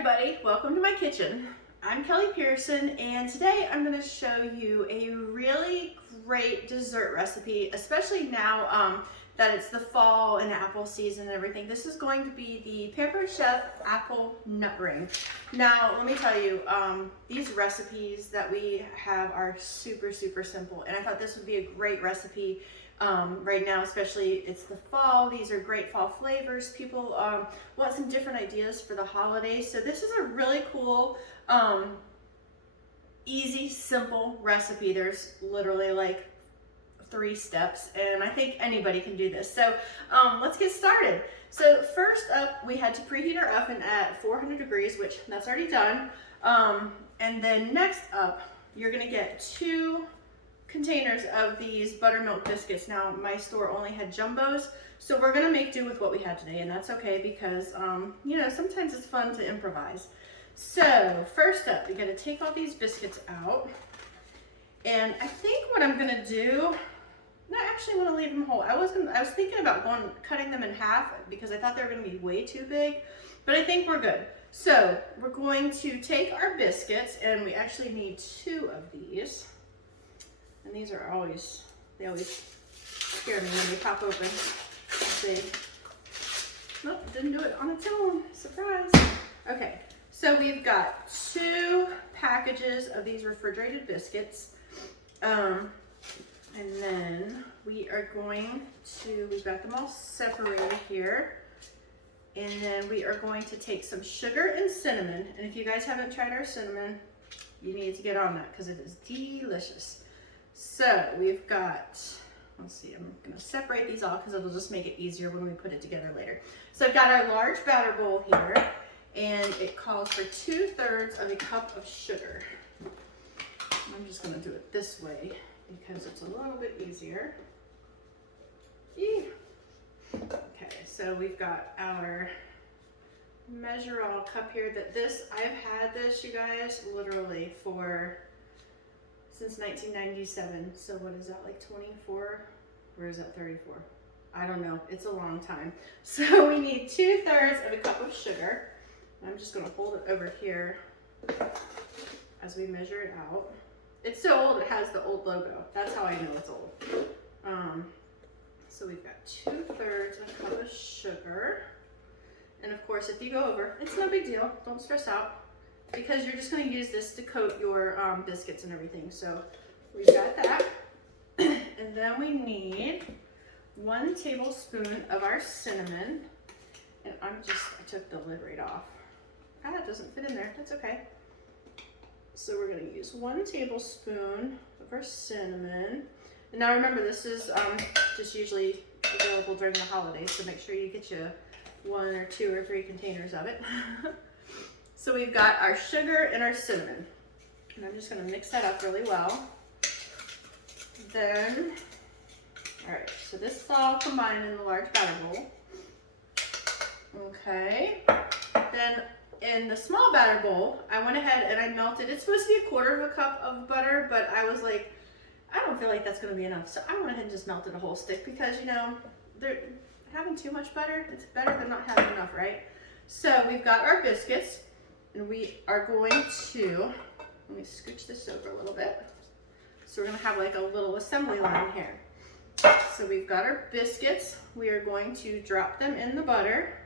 everybody, welcome to my kitchen. I'm Kelly Pearson, and today I'm going to show you a really great dessert recipe, especially now that it's the fall and apple season and everything. This is going to be the Pampered Chef Apple Nut Ring. Now, let me tell you, these recipes that we have are super simple, and I thought this would be a great recipe right now, especially it's the fall. These are great fall flavors. People want some different ideas for the holidays. So this is a really cool, easy, simple recipe. There's literally like 3 steps, and I think anybody can do this. So let's get started. So first up, we had to preheat our oven at 400 degrees, which that's already done. And then next up, you're gonna get 2 containers of these buttermilk biscuits. Now my store only had jumbos, so we're gonna make do with what we had today, and that's okay because you know, sometimes it's fun to improvise. So first up, you gotta take all these biscuits out, and I think what I'm gonna do, I actually want to leave them whole. I was thinking about cutting them in half because I thought they were gonna be way too big, but I think we're good. So we're going to take our biscuits, and we actually need 2 of these. And these are always, they always scare me when they pop open. Let's see. Nope, didn't do it on its own. Surprise. Okay, so we've got 2 packages of these refrigerated biscuits. And then we are going to, we've got them all separated here. And then we are going to take some sugar and cinnamon. And if you guys haven't tried our cinnamon, you need to get on that because it is delicious. So we've got, let's see, I'm gonna separate these all because it'll just make it easier when we put it together later. So I've got our large batter bowl here, and it calls for 2/3 of a cup of sugar. I'm just gonna do it this way because it's a little bit easier. Okay, so we've got our measure all cup here. I've had this, you guys, literally since 1997. So what is that, like 24? Or is that 34? I don't know. It's a long time. So we need 2/3 of a cup of sugar. I'm just going to hold it over here as we measure it out. It's so old, it has the old logo. That's how I know it's old. So we've got 2/3 of a cup of sugar. And of course, if you go over, it's no big deal. Don't stress out, because you're just going to use this to coat your biscuits and everything. So we've got that. And then we need 1 tablespoon of our cinnamon. And I took the lid right off. It doesn't fit in there. That's okay. So we're going to use 1 tablespoon of our cinnamon. And now remember, this is just usually available during the holidays, so make sure you get you 1 or 2 or 3 containers of it. So we've got our sugar and our cinnamon. And I'm just going to mix that up really well. Then, all right, so this is all combined in the large batter bowl. Okay. Then in the small batter bowl, I went ahead and I melted, it's supposed to be 1/4 cup of butter, but I was like, I don't feel like that's going to be enough. So I went ahead and just melted a whole stick because, you know, having too much butter, it's better than not having enough, right? So we've got our biscuits, and we are going to, let me scooch this over a little bit. So we're going to have like a little assembly line here. So we've got our biscuits. We are going to drop them in the butter.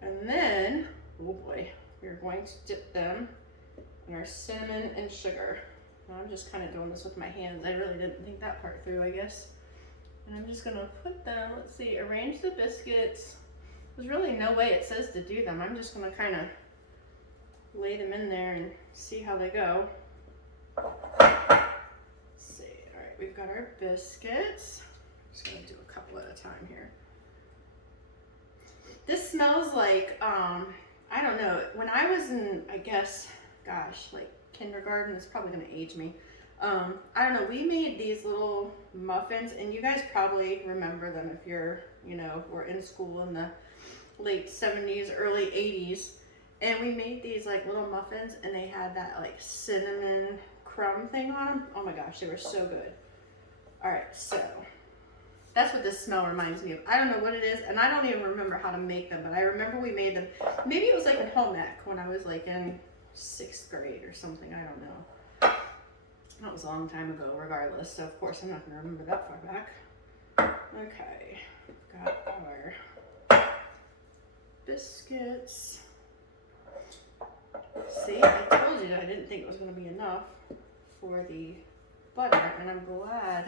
And then, oh boy, we're going to dip them in our cinnamon and sugar. I'm just kind of doing this with my hands. I really didn't think that part through, I guess. And I'm just gonna put them, let's see, arrange the biscuits. There's really no way it says to do them. I'm just gonna kind of lay them in there and see how they go. Let's see, all right, we've got our biscuits. I'm just gonna do a couple at a time here. This smells like, I don't know, when I was in, I guess, gosh, like kindergarten, it's probably gonna age me. I don't know, we made these little muffins, and you guys probably remember them if you're, you know, were in school in the late 70s, early 80s. And we made these like little muffins, and they had that like cinnamon crumb thing on them. Oh my gosh, they were so good. All right, so That's what this smell reminds me of. I don't know what it is, and I don't even remember how to make them, but I remember we made them. Maybe it was like in home ec when I was like in 6th grade or something. I don't know. That was a long time ago, regardless. So of course I'm not gonna remember that far back. Okay, got our biscuits. See, I told you I didn't think it was gonna be enough for the butter, and I'm glad.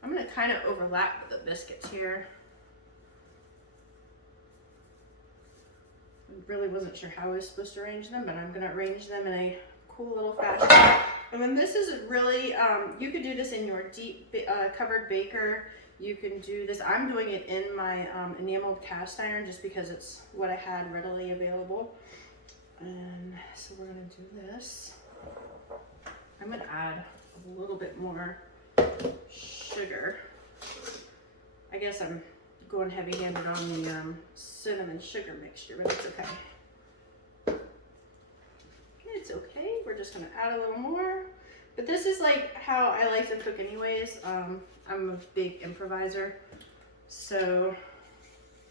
I'm gonna kind of overlap the biscuits here. I really wasn't sure how I was supposed to arrange them, but I'm gonna arrange them in a cool little fashion. And then this is really, you could do this in your deep covered baker. You can do this, I'm doing it in my enameled cast iron just because it's what I had readily available. And so we're gonna do this. I'm gonna add a little bit more sugar. I guess I'm going heavy-handed on the cinnamon sugar mixture, but it's okay. It's okay. We're just gonna add a little more. But this is like how I like to cook anyways. I'm a big improviser. So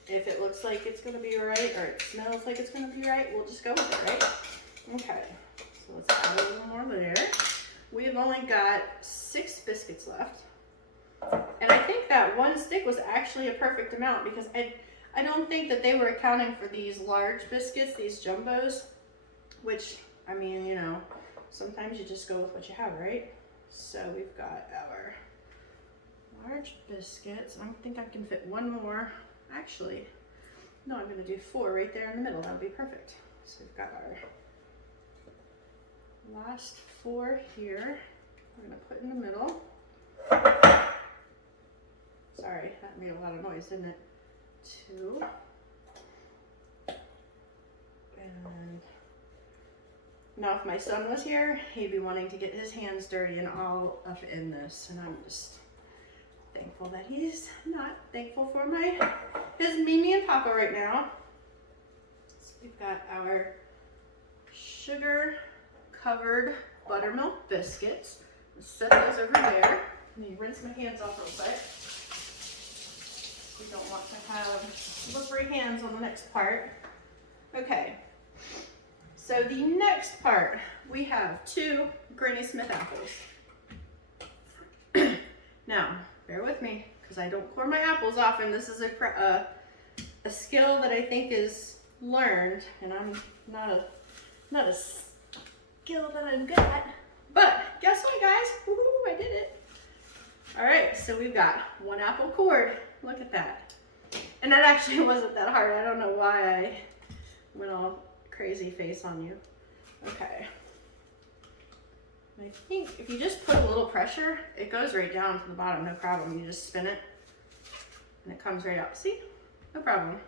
if it looks like it's gonna be right, or it smells like it's gonna be right, we'll just go with it, right? Okay, so let's add a little more there. We have only got 6 biscuits left. And I think that 1 stick was actually a perfect amount because I don't think that they were accounting for these large biscuits, these jumbos, which, I mean, you know, sometimes you just go with what you have, right? So we've got our large biscuits. I think I can fit 1 more. Actually, no, I'm going to do 4 right there in the middle. That'll be perfect. So we've got our last 4 here. We're going to put in the middle. Sorry, that made a lot of noise, didn't it? 2. And now if my son was here, he'd be wanting to get his hands dirty and all up in this. And I'm just thankful that he's not. Thankful for his Mimi and Papa right now. So we've got our sugar covered buttermilk biscuits. Let's set those over there. Let me rinse my hands off real quick. We don't want to have slippery hands on the next part. Okay, so the next part, we have 2 Granny Smith apples. Now, bear with me, because I don't core my apples often. This is a skill that I think is learned, and I'm not a skill that I'm good at. But guess what, guys? Woohoo, I did it. All right, so we've got 1 apple cored. Look at that. And that actually wasn't that hard. I don't know why I went all crazy face on you. Okay. I think if you just put a little pressure, it goes right down to the bottom, no problem. You just spin it and it comes right out. See? No problem.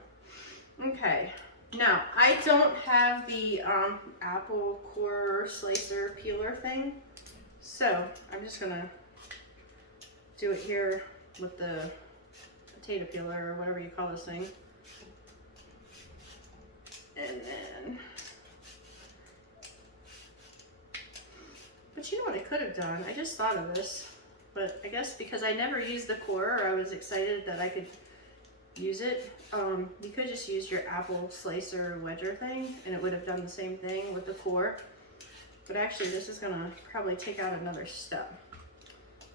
Okay. Now, I don't have the apple core slicer peeler thing, so I'm just gonna do it here with the potato peeler or whatever you call this thing. And then, but you know what I could have done? I just thought of this, but I guess because I never used the core, or I was excited that I could use it, you could just use your apple slicer wedger thing and it would have done the same thing with the core. But actually this is gonna probably take out another step.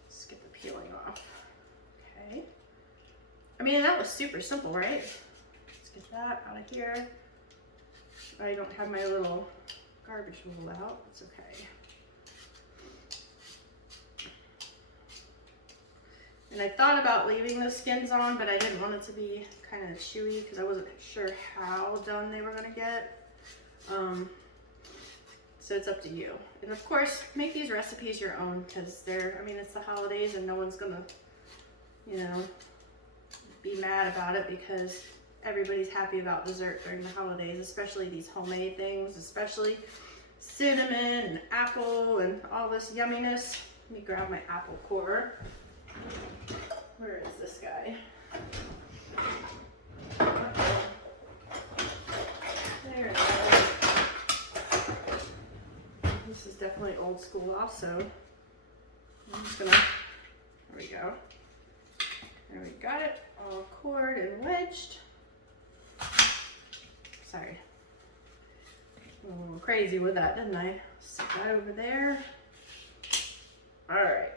Let's get the peeling off. Okay. I mean, that was super simple, right? Let's get that out of here. I don't have my little garbage roll out. It's okay. And I thought about leaving the skins on, but I didn't want it to be kind of chewy because I wasn't sure how done they were going to get. So it's up to you. And of course, make these recipes your own because they're, I mean, it's the holidays and no one's going to, you know, be mad about it because everybody's happy about dessert during the holidays, especially these homemade things, especially cinnamon and apple and all this yumminess. Let me grab my apple core. Where is this guy? There it is. This is definitely old school also. I'm just gonna, there we go. There we got it all cored and wedged. Sorry. Went a little crazy with that, didn't I? Set that over there. All right.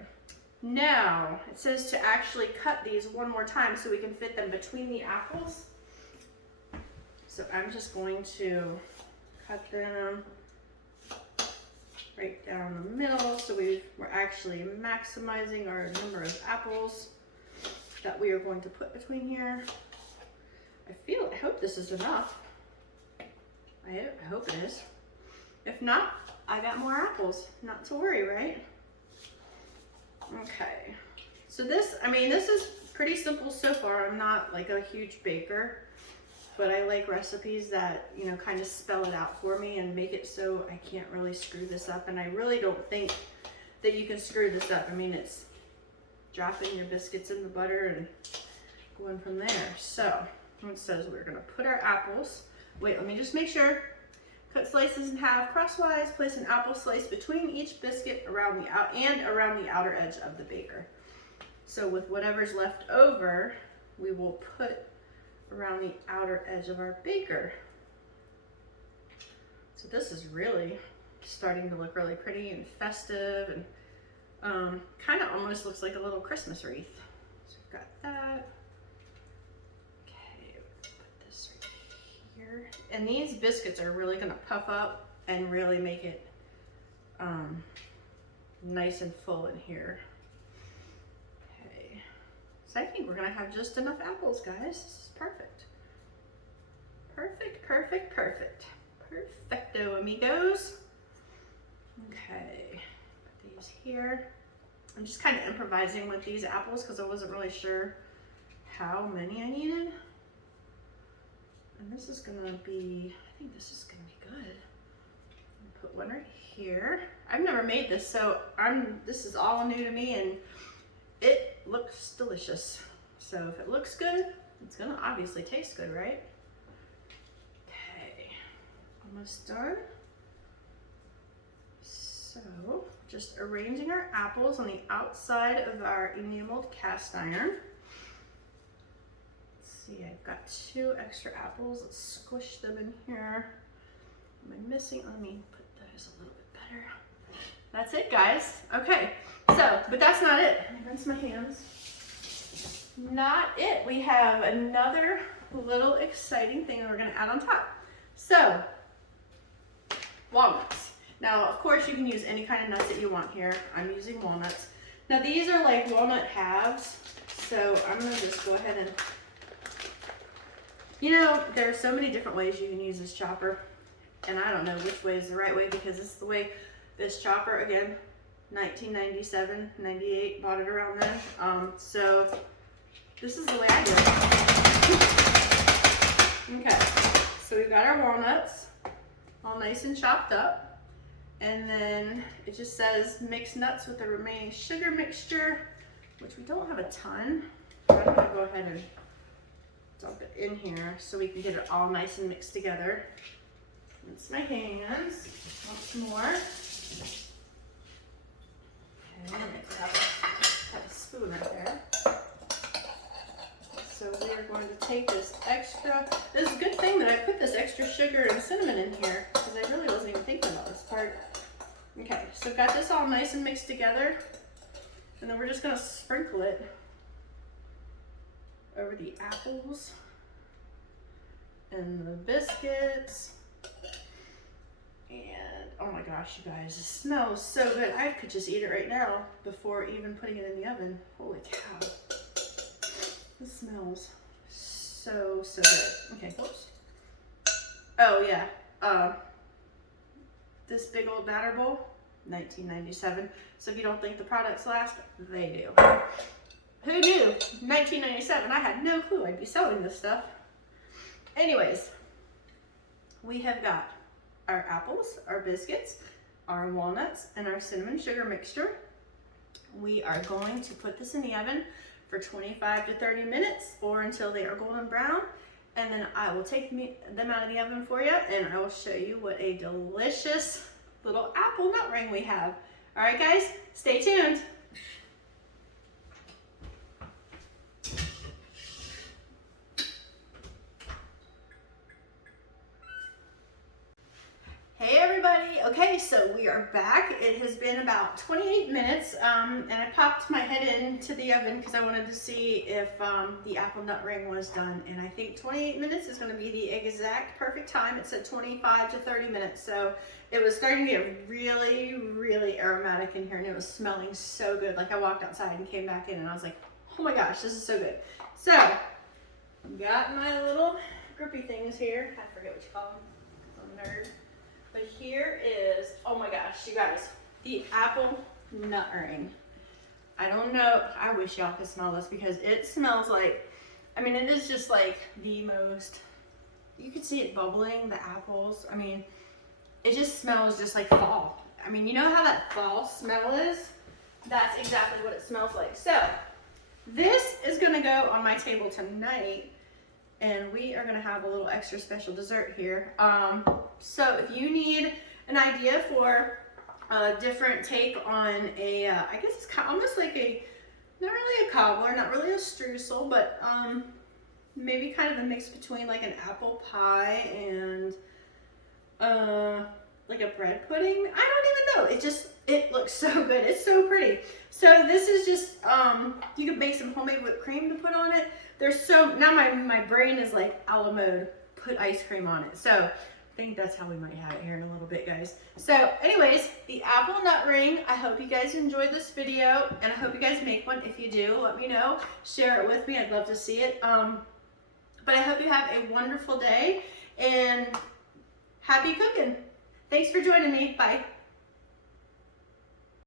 Now, it says to actually cut these one more time so we can fit them between the apples. So I'm just going to cut them right down the middle so we're actually maximizing our number of apples that we are going to put between here. I hope this is enough. I hope it is. If not, I got more apples. Not to worry, right? Okay. So this is pretty simple so far. I'm not like a huge baker, but I like recipes that, you know, kind of spell it out for me and make it so I can't really screw this up. And I really don't think that you can screw this up. I mean, it's dropping your biscuits in the butter and going from there. So it says we're gonna put our apples. Wait, let me just make sure. Cut slices in half crosswise. Place an apple slice between each biscuit around the outer edge of the baker. So with whatever's left over, we will put around the outer edge of our baker. So this is really starting to look really pretty and festive, and kind of almost looks like a little Christmas wreath. So we've got that. And these biscuits are really going to puff up and really make it nice and full in here. Okay, so I think we're going to have just enough apples, guys. This is perfect. Perfect, perfect, perfect. Perfecto, amigos. Okay, put these here. I'm just kind of improvising with these apples because I wasn't really sure how many I needed. And this is gonna be, I think this is gonna be good. Put one right here. I've never made this, so this is all new to me, and it looks delicious. So if it looks good, it's gonna obviously taste good, right? Okay, almost done. So just arranging our apples on the outside of our enameled cast iron. See, I've got 2 extra apples. Let's squish them in here. Am I missing? Let me put those a little bit better. That's it, guys. Okay, so, but that's not it. Let me rinse my hands. Not it. We have another little exciting thing that we're gonna add on top. So, walnuts. Now, of course, you can use any kind of nuts that you want here. I'm using walnuts. Now, these are like walnut halves. So I'm gonna just go ahead and, you know, there are so many different ways you can use this chopper, and I don't know which way is the right way because this is the way this chopper, again, 1997, 98, bought it around then. So this is the way I do it. Okay, so we've got our walnuts all nice and chopped up, and then it just says mix nuts with the remaining sugar mixture, which we don't have a ton, but I'm gonna go ahead and dump it in here so we can get it all nice and mixed together. Rinse my hands once more. Okay, I'm gonna have a spoon right there. So we are going to take this extra, this is a good thing that I put this extra sugar and cinnamon in here because I really wasn't even thinking about this part. Okay, so got this all nice and mixed together, and then we're just gonna sprinkle it over the apples and the biscuits. And oh my gosh, you guys, it smells so good. I could just eat it right now before even putting it in the oven. Holy cow. This smells so, so good. Okay, whoops. Oh yeah, this big old batter bowl, 1997. So if you don't think the products last, they do. Who knew? 1997, I had no clue I'd be selling this stuff. Anyways, we have got our apples, our biscuits, our walnuts, and our cinnamon sugar mixture. We are going to put this in the oven for 25 to 30 minutes or until they are golden brown. And then I will take them out of the oven for you, and I will show you what a delicious little apple nut ring we have. All right, guys, stay tuned. Okay, so we are back. It has been about 28 minutes, and I popped my head into the oven because I wanted to see if the apple nut ring was done. And I think 28 minutes is going to be the exact perfect time. It said 25 to 30 minutes, so it was starting to get really, really aromatic in here, and it was smelling so good. Like I walked outside and came back in, and I was like, oh my gosh, this is so good. So, got my little grippy things here. I forget what you call them. I'm a nerd. But here is, oh my gosh, you guys, the apple nut ring. I don't know, I wish y'all could smell this because it smells like, I mean, it is just like the most, you can see it bubbling, the apples. I mean, it just smells just like fall. I mean, you know how that fall smell is? That's exactly what it smells like. So, this is gonna go on my table tonight. And we are gonna have a little extra special dessert here. So if you need an idea for a different take on a, I guess it's almost like a, not really a cobbler, not really a streusel, but maybe kind of a mix between like an apple pie and like a bread pudding. I don't even know. It looks so good. It's so pretty. So this is just, you could make some homemade whipped cream to put on it. Now my brain is like a la mode, put ice cream on it. So I think that's how we might have it here in a little bit, guys. So anyways, the apple nut ring, I hope you guys enjoyed this video, and I hope you guys make one. If you do, let me know. Share it with me. I'd love to see it. But I hope you have a wonderful day, and happy cooking. Thanks for joining me. Bye.